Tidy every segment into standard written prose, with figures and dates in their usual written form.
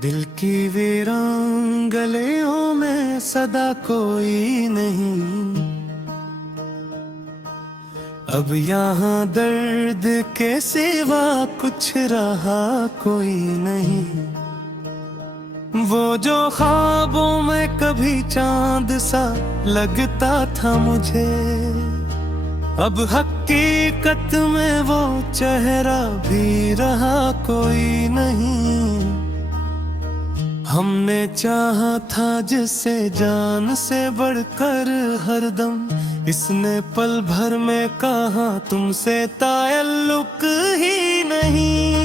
दिल की वीरान गलियों में सदा कोई नहीं। अब यहाँ दर्द के सिवा कुछ रहा कोई नहीं। वो जो ख्वाबों में कभी चांद सा लगता था मुझे, अब हकीकत में वो चेहरा भी रहा कोई नहीं। हमने चाहा था जिसे जान से बढ़कर हरदम, इसने पल भर में कहा तुमसे ताल्लुक ही नहीं।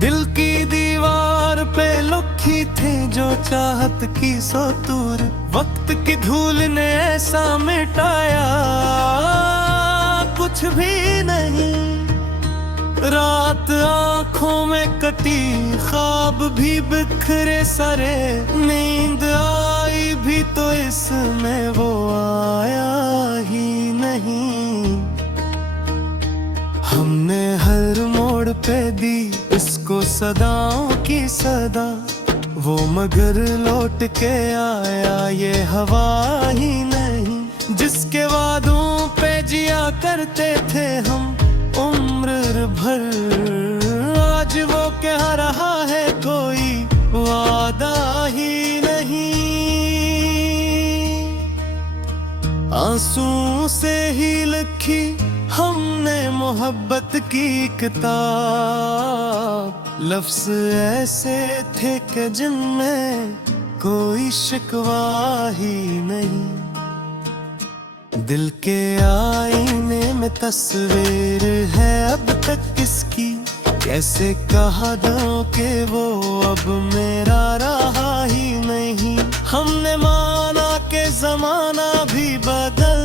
दिल की दीवार पे लिखी थे जो चाहत की सतूर, वक्त की धूल ने ऐसा मिटाया कुछ भी नहीं। रात आंखों में कटी, ख्वाब भी बिखरे सरे, नींद आई भी तो इसमें वो आया ही नहीं। हमने हर मोड़ पे दी इसको सदाओं की सदा, वो मगर लौट के आया ये हवा ही नहीं। जिसके वादों पे जिया करते थे हम उम्र भर, आज वो कह रहा है कोई वादा ही नहीं। आंसू से ही लिखी हमने मोहब्बत की किताब, लफ्ज ऐसे थे कि जिनमें कोई शिकवा ही नहीं। दिल के आईने में तस्वीर है अब तक किसकी, कैसे कहा दूं कि वो अब मेरा रहा ही नहीं। हमने माना कि जमाना भी बदल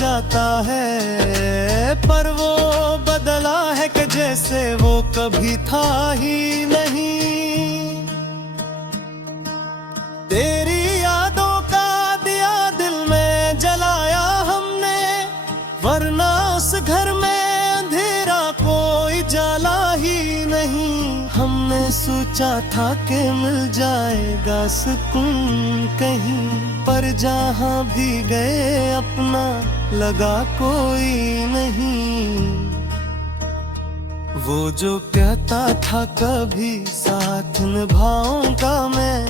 जाता है, पर वो बदला है कि जैसे वो कभी था ही नहीं। तेरी यादों का दिया दिल में जलाया हमने, वरना उस घर में अंधेरा कोई जाला ही नहीं। हमने सोचा था कि मिल जाएगा सुकून कहीं, पर जहाँ भी गए अपना लगा कोई नहीं। वो जो कहता था कभी साथ निभाऊंगा मैं,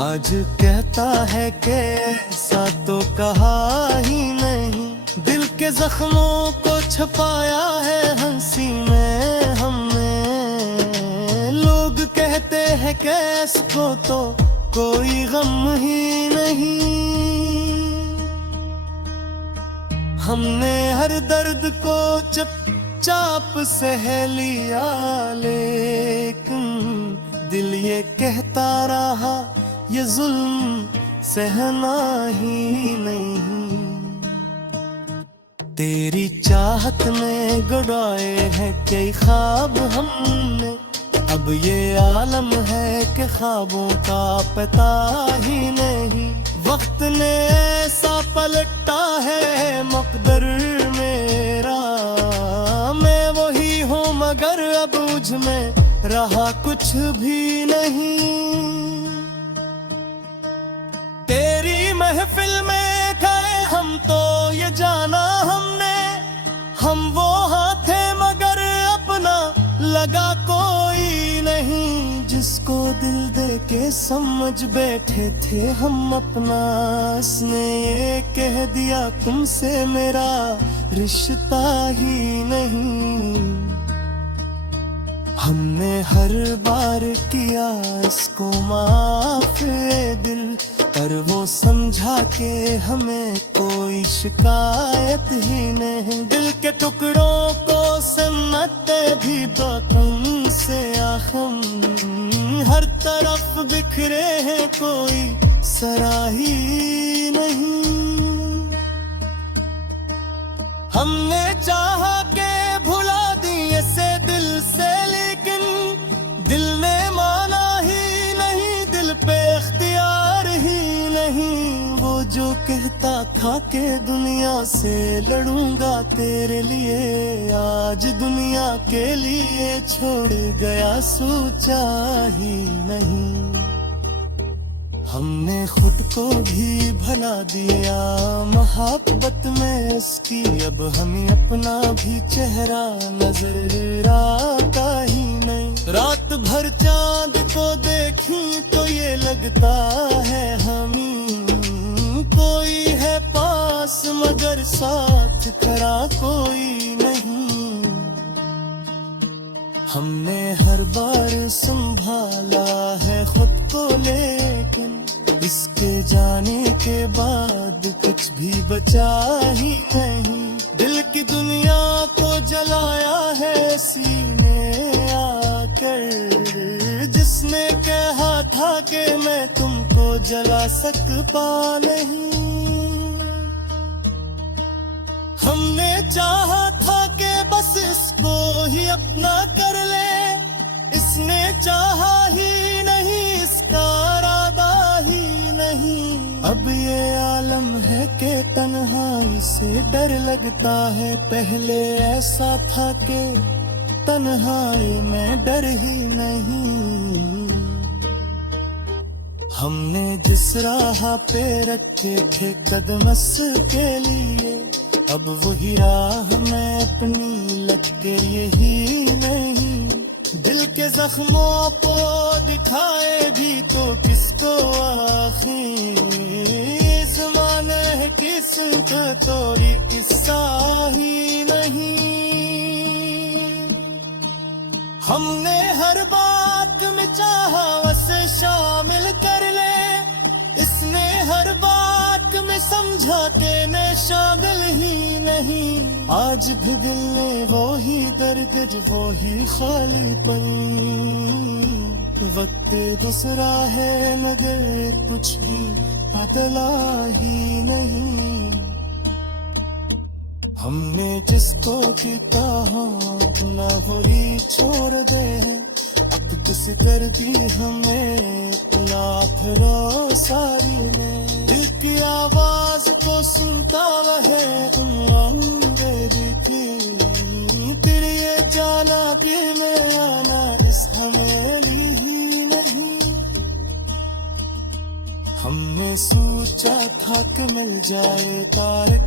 आज कहता है कि ऐसा तो कहा ही नहीं। दिल के जख्मों को छुपाया है हंसी में हमने, लोग कहते हैं कि इसको तो कोई गम ही नहीं। हमने हर दर्द को चुपचाप सह लिया, लेकिन दिल ये कहता रहा ये जुल्म सहना ही नहीं। तेरी चाहत में गुड़ाए हैं कई ख्वाब हमने, अब ये आलम है कि ख्वाबों का पता ही नहीं। वक्त ने ऐसा पलटा है मकदर मेरा, मैं वही हूँ मगर अब मुझ में रहा कुछ भी नहीं। तेरी महफिल में गए हम तो ये जाना हमने, हम वो हाथ थे मगर अपना लगा कोई नहीं। जिसको दिल दे के समझ बैठे थे हम अपना, उसने ये कह दिया तुमसे मेरा रिश्ता ही नहीं। हमने हर बार किया इसको माफ दिल, पर वो समझा के हमें कोई शिकायत ही नहीं। दिल के टुकड़ों को सन्नाटे भी तो तुमसे आखिम, हर तरफ बिखरे हैं कोई सराही नहीं। हमने चाहा के भुला दिए से दिल से, लेकिन दिल ने माना ही नहीं, दिल पे इख्तियार ही नहीं। वो जो कहता था कि दुनिया से लड़ूंगा तेरे लिए, आज दुनिया के लिए छोड़ गया सोचा ही नहीं। हमने खुद को भी भला दिया मोहब्बत में इसकी, अब हमें अपना भी चेहरा नजर आता ही नहीं। रात भर चांद को देखी तो ये लगता है हमें कोई है पास, मगर साथ खड़ा कोई नहीं। हमने हर बार संभाला है खुद को, लेकिन इसके जाने के बाद कुछ भी बचा ही नहीं। दिल की दुनिया को जलाया है सीने आकर, जिसने कहा था कि मैं तुमको जला सकता नहीं। हमने चाहा था कि बस इसको ही अपना कर ले, इसने चाहा ही नहीं, इसका इरादा ही नहीं। अब ये आलम है कि तन्हाई से डर लगता है, पहले ऐसा था कि तन्हाई में डर ही नहीं। हमने जिस राह पे रखे थे कदम के लिए, अब वही राह में अपनी लकीर यही नहीं। दिल के जख्मों को दिखाए भी तो किसको आखिर, ज़माना है किसका तोड़ी किस्सा ही नहीं। हमने हर बात में चाहा उसे शामिल कर ले, इसने हर बात में समझा के मैं शामिल ही नहीं। आज भी दिल में वो ही दर्द वो ही खालीपन, वक्त दूसरा है मगर कुछ भी बदला ही नहीं। हमने जिसको भी कहा ना बोली छोड़ दे, अब किसी कर दी हमें इतना भरोसा ने। दिल की आवाज को सुनता रहे तेरे ये जाना भी मैं आना इस हमेली ही नहीं। हमने सोचा था कि मिल जाए तारक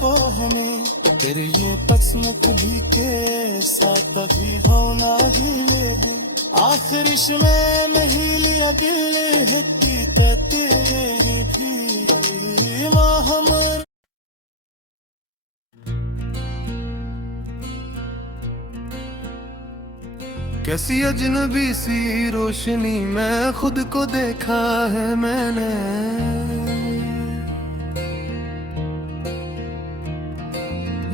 को हमें, फिर ये पसमत भी के साथ अभी होना ही ले है। आखिर में ही लिया दिल है तेरे भी हमर। कैसी अजनबी सी रोशनी में खुद को देखा है मैंने,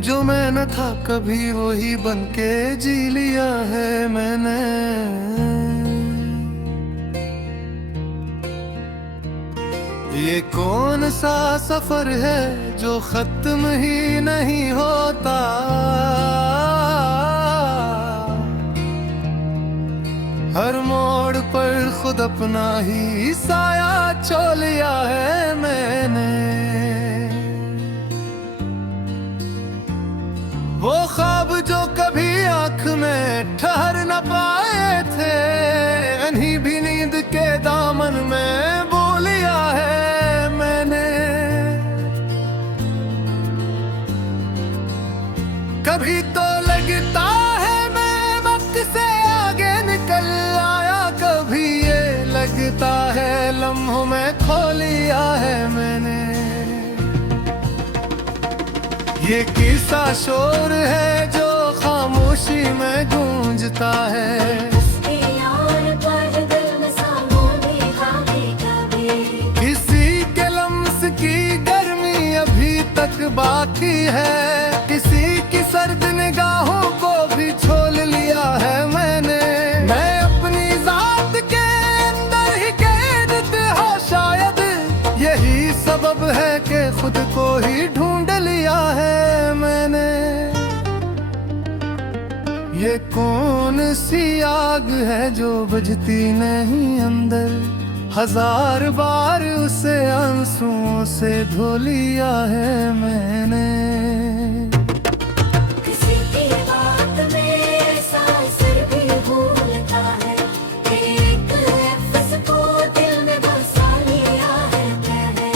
जो मैं न था कभी वही बन के जी लिया है मैंने। ये कौन सा सफर है जो खत्म ही नहीं होता, हर मोड़ पर खुद अपना ही साया छोड़ लिया है मैंने। वो ख्वाब जो कभी आँख में ठहर न पाए थे, अन्ही भी नींद के दामन में बो लिया है मैंने। कभी तो लगता है मैं वक्त से आगे निकल आया, कभी ये लगता है लम्हों में खो लिया है मैंने। ये किस्सा शोर है जो खामोशी में गूंजता है, किसी के लम्स की गर्मी अभी तक बाकी है, किसी की सर्द निगाहों को भी छोड़ लिया है मैंने। मैं अपनी जात के अंदर ही कैद था, शायद यही सबब है कि खुद को ही ढूंढ लिया है मैंने। ये कौन सी आग है जो बुझती नहीं अंदर, हजार बार उसे आंसुओं से धो लिया है मैंने। किसी की बात में ऐसा असर भी भूलता है, एक लफ्ज़ को दिल में बसा लिया है मैंने।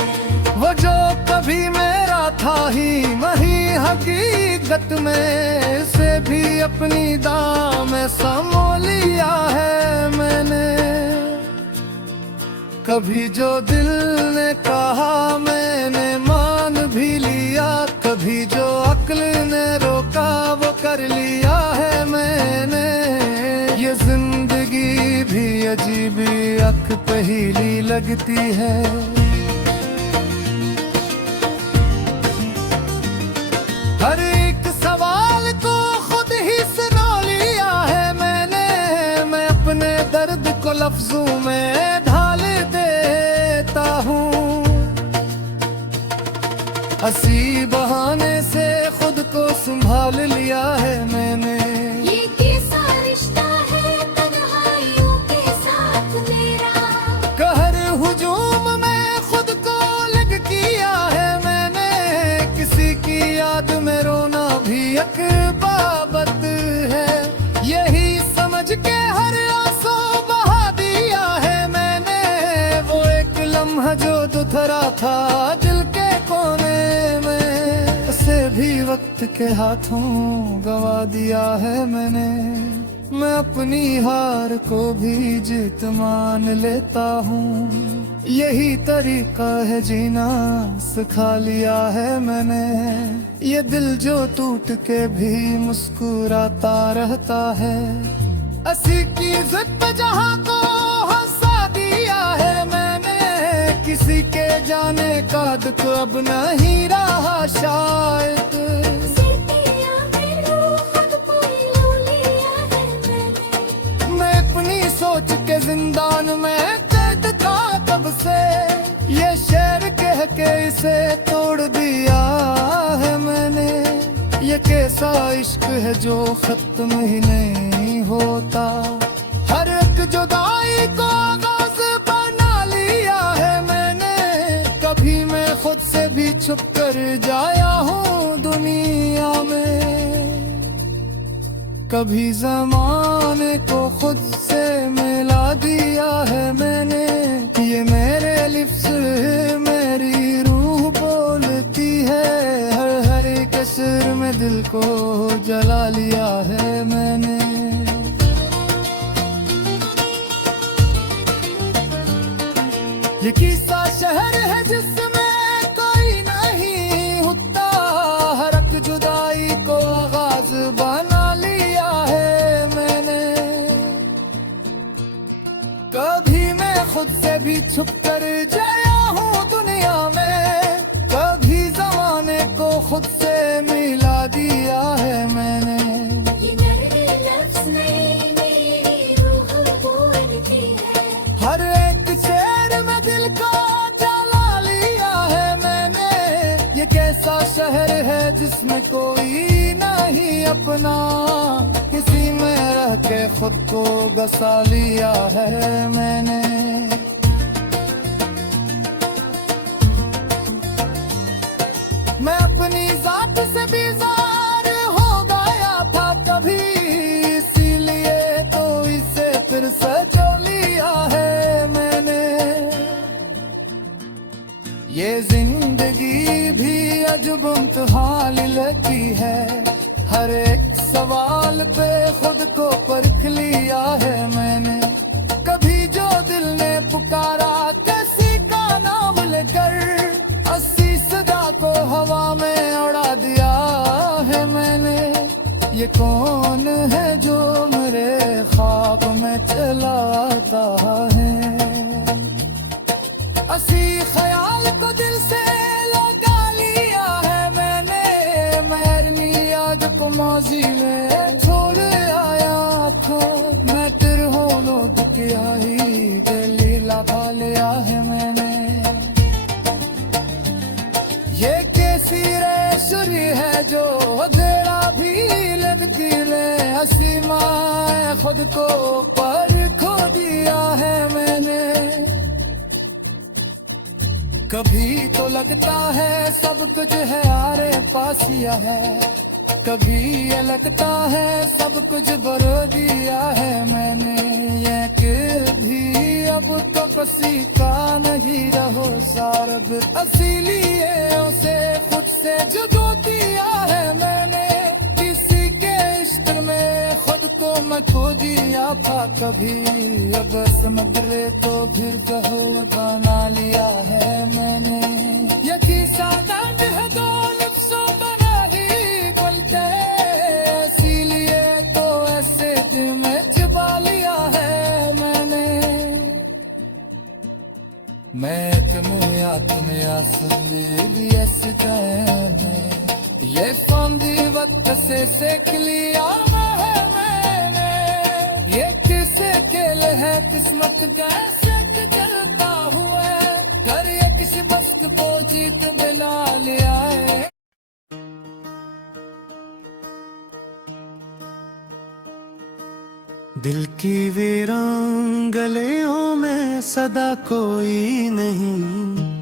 वो जो कभी मेरा था ही वही हकीकत में से भी अपनी दाम समो लिया है मैंने। कभी जो दिल ने कहा मैंने मान भी लिया, कभी जो अक्ल ने रोका वो कर लिया है मैंने। ये जिंदगी भी अजीबी अक पहेली लगती है। हर एक सवाल को खुद ही सुना लिया है मैंने। मैं अपने दर्द को लफ्जों में ढाल देता हूँ, हंसी बहाने से खुद को संभाल लिया है मैंने। ये कैसा रिश्ता है तन्हाइयों के साथ मेरा, कहर हुजूम में खुद को लग किया है मैंने। किसी की याद में रोना भी एक बाबत है, यही समझ के हर आंसू बहा दिया है मैंने। वो एक लम्हा जो दुधरा था दिल के कोने में, उसे भी वक्त के हाथों गवा दिया है मैंने। मैं अपनी हार को भी जीत मान लेता हूँ, यही तरीका है जीना सिखा लिया है मैंने। ये दिल जो टूट के भी मुस्कुराता रहता है, हंसी की जिद पे जहाँ को हंसा दिया है मैंने। किसी के जाने का दुख अब नहीं रहा शायद, मैं अपनी सोच के जिंदान में कैद था तब से। ये शेर कह के इसे तोड़ दिया है मैंने। ये कैसा इश्क है जो खत्म ही नहीं होता, हर एक जुदाई को आगाज बना लिया है मैंने। कभी मैं खुद से भी छुप कर जाया हूँ दुनिया में, कभी ज़माने को खुद से मिला दिया है मैंने। ये मेरे लिप्स मेरी रूह बोलती है, हर एक असर में दिल को जला लिया है मैंने। ये किस्सा शहर है जिसमें कोई नहीं होता, हर एक जुदाई को आगाज बना लिया है मैंने। कभी मैं खुद से भी छुप कर जाया हूँ दुनिया में, कभी जमाने को खुद से मिला दिया है मैंने। ये नन्हे लफ्ज़ में मेरी रूह बोलती है, हर एक शेर में दिल को जला लिया है मैंने। ये कैसा शहर है जिसमें कोई नहीं अपना, किसी में रह के खुद को बसा लिया है मैंने। मैं अपनी जात से बेजार हो गया था कभी, इसीलिए तो इसे फिर सजो लिया है मैंने। ये जिंदगी भी अजब इम्तिहान लगी है, हर एक सवाल पे खुद को परख लिया है मैंने। कभी जो दिल ने पुकारा किसी का नाम लेकर, 80 सदा को हवा में उड़ा दिया है मैंने। ये कौन है जो मेरे ख्वाब में चला आता है, असी ख्याल को दिल से लगा लिया है मैंने। मेरी याद को माजी में छोड़ आया था, मैं तेरे होलो दुखिया ही दिल लगा लिया है मैंने। ये कैसी रेशुरी है जो तेरा भी लगती ले, हंसी माए खुद को पर खो दिया है मैंने। कभी तो लगता है सब कुछ है आरे पास या है, कभी ये लगता है सब कुछ बरो दिया है मैंने, ये कि भी अब तो किसी का नहीं रहो सारब, इसीलिए उसे खुद से जुदा दिया है मैंने, किसी के इश्क में खुद को मैं खो दिया था कभी, अब समझ ले तो फिर कहो बना लिया है मैंने, यकी सादा है दो लफ्ज़ों पर नहीं बोलते, इसीलिए तो ऐसे दिल में छुपा लिया है मैंने, मैं तुम्हें आत्म असली ऐसे ये फंदी वक्त से सेक लिया मैंने, ये किसे खेल है किस्मत कैसे चलता हुआ, कर ये किसी वक्त को जीत बना लिया है। दिल की वीरान गलियों में सदा कोई नहीं,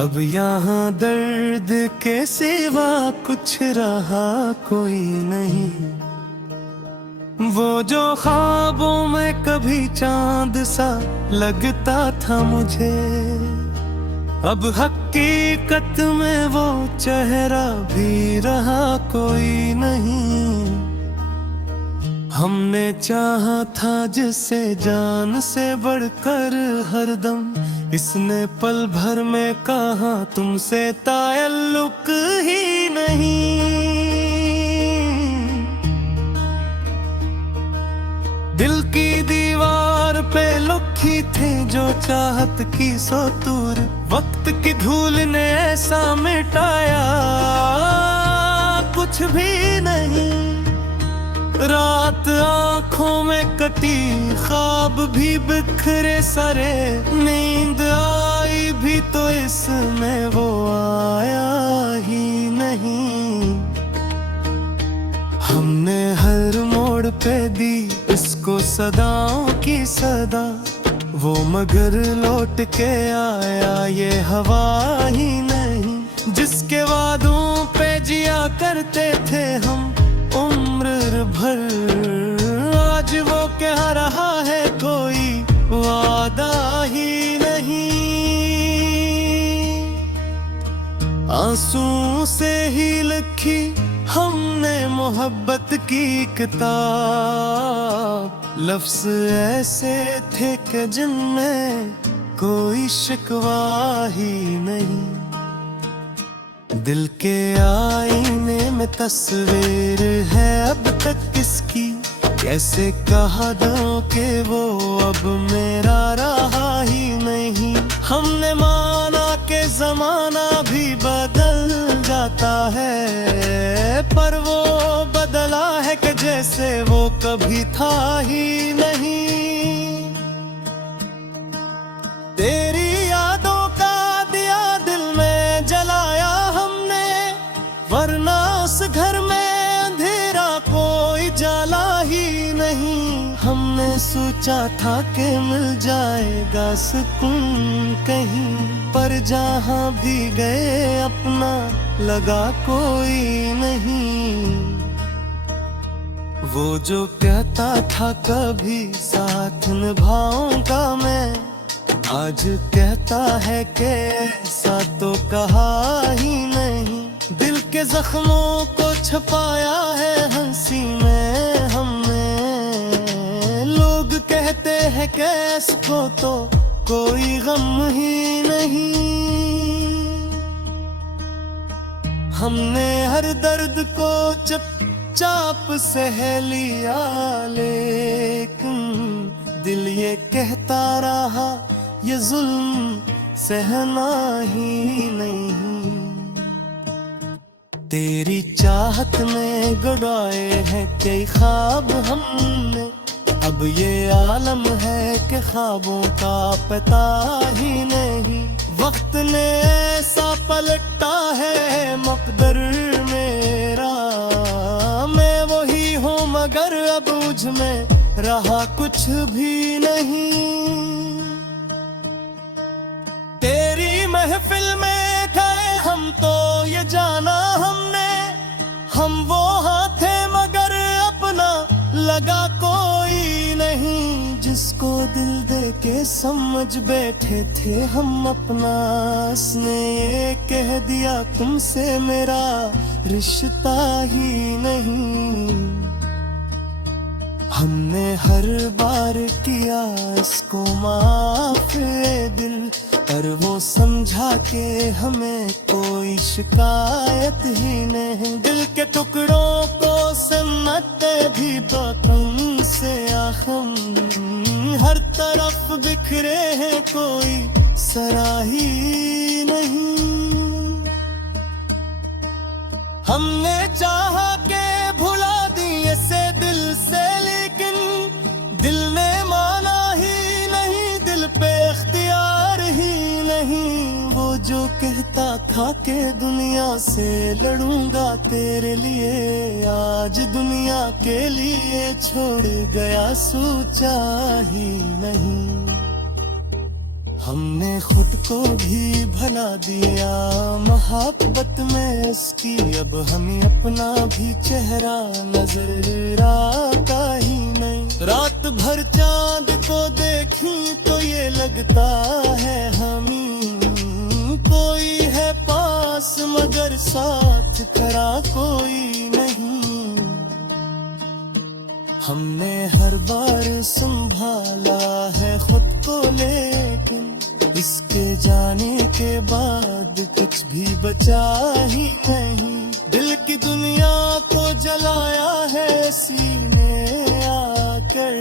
अब यहाँ दर्द के सिवा कुछ रहा कोई नहीं, वो जो ख्वाबों में कभी चांद सा लगता था मुझे, अब हकीकत में वो चेहरा भी रहा कोई नहीं, हमने चाहा था जिसे जान से बढ़कर हरदम, इसने पल भर में कहा तुमसे ताल्लुक ही नहीं, दिल की दीवार पे लिखी थे जो चाहत की सोतूर, वक्त की धूल ने ऐसा मिटाया कुछ भी नहीं, रात आंखों में कटी ख्वाब भी बिखरे सारे, नींद आई भी तो इसमें वो आया ही नहीं, हमने हर मोड़ पे दी इसको सदाओं की सदा, वो मगर लौट के आया ये हवा ही नहीं, जिसके वादों पे जिया करते थे हम उम्र भर, आज वो कह रहा है कोई वादा ही नहीं, आंसू से ही लिखी हमने मोहब्बत की किताब, लफ्ज़ ऐसे थे कि जिनमें कोई शिकवा ही नहीं, दिल के आईने में तस्वीर है अब तक किसकी, कैसे कहा दूं कि वो अब मेरा रहा ही नहीं, हमने माना कि जमाना भी बदल जाता है, पर वो बदला है कि जैसे वो कभी था ही नहीं, तेरी यादों का दिया दिल में जलाया हमने, वरना उस घर में अंधेरा कोई जाला ही नहीं, हमने सोचा था कि मिल जाएगा सुकून कहीं, पर जहाँ भी गए अपना लगा कोई नहीं, वो जो कहता था कभी साथ निभाऊंगा मैं, आज कहता है कि ऐसा तो कहा ही नहीं, दिल के जख्मों को छुपाया है हंसी में हमने, लोग कहते हैं कि इसको तो कोई गम ही नहीं, हमने हर दर्द को चुपचाप सह लिया, लेकिन दिल ये कहता रहा ये जुल्म सहना ही नहीं, तेरी चाहत में गुड़ाए हैं कई ख्वाब हमने, अब ये आलम है कि ख्वाबों का पता ही नहीं, वक्त ने ऐसा पलटा है मकदर मेरा, मैं वही हूँ मगर अब मुझ में रहा कुछ भी नहीं, महफिल में गए हम तो ये जाना हमने, हम वो थे मगर अपना लगा कोई नहीं। जिसको दिल दे के समझ बैठे थे हम अपना, उसने ये कह दिया तुमसे मेरा रिश्ता ही नहीं। हमने हर बार किया इसको माफ ये दिल, पर वो समझा के हमें कोई शिकायत ही नहीं। दिल के टुकड़ों को सन्नाटे भी बातों से हम, हर तरफ बिखरे हैं कोई सराही नहीं। हमने चाहा के भुला दिए से दिल से, लेकिन दिल ने माना ही नहीं, दिल पे इख्तियार ही नहीं। वो जो कहता था कि दुनिया से लड़ूंगा तेरे लिए, आज दुनिया के लिए छोड़ गया सोचा ही नहीं। हमने खुद को भी भला दिया मोहब्बत में इसकी, अब हमें अपना भी चेहरा नजर आता ही नहीं। रात भर चांद को देखी तो ये लगता है हमी कोई है पास, मगर साथ खड़ा कोई नहीं। हमने हर बार संभाला है खुद को, लेकिन इसके जाने के बाद कुछ भी बचा ही नहीं। दिल की दुनिया को जलाया है सीने आकर,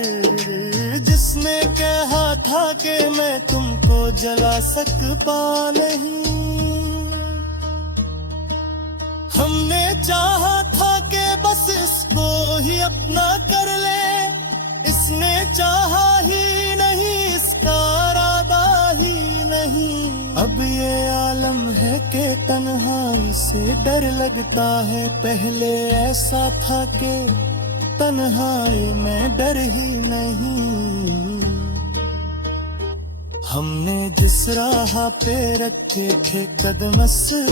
जिसने कहा था कि मैं तुमको जला सकता नहीं। हमने चाहा था कि बस इसको ही अपना कर ले, इसने चाहा ही नहीं, इसका इरादा ही नहीं। अब ये आलम है कि तन्हाई से डर लगता है, पहले ऐसा था कि तन्हाई में डर ही नहीं। हमने जिस राह पे रखे थे कदम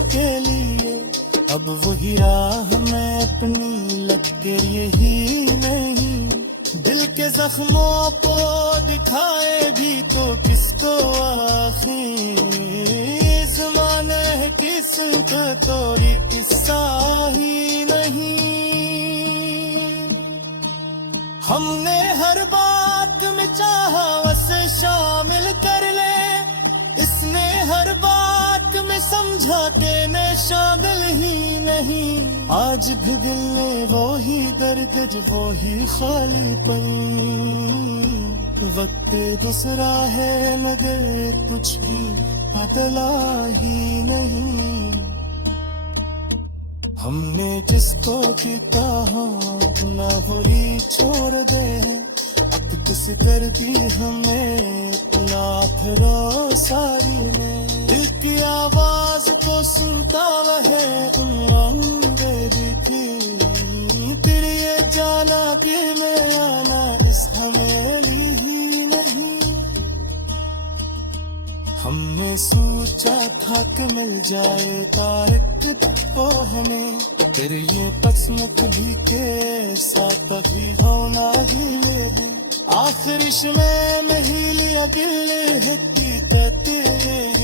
के लिए, अब वही राह में अपनी लटके यही नहीं। दिल के जख्मों को दिखाए भी तो किसको आखिर, ज़माने है किसको तोड़ी किस्सा ही नहीं। हमने हर बात में चाहा उसे शामिल कर ले, इसने हर बात में समझा के मैं शामिल ही नहीं। आज भी दिल में वो ही दर्द वो ही खालीपन, वक्त दूसरा है मगर कुछ भी बदला ही नहीं। हमने जिसको भी कहा ना वही छोड़ दे, अब किसी कर दी हमें ना भरोसा ने। दिल की आवाज को सुनता वह तेरी ये जाना कि मैं आना इस हमेली ही नहीं। हमने सोचा था कि मिल जाए तारीख को हमें, फिर ये पसमुख भी के साथ कभी होना ही ले है। आखिर में ही लिया गिल हित्ती तेरे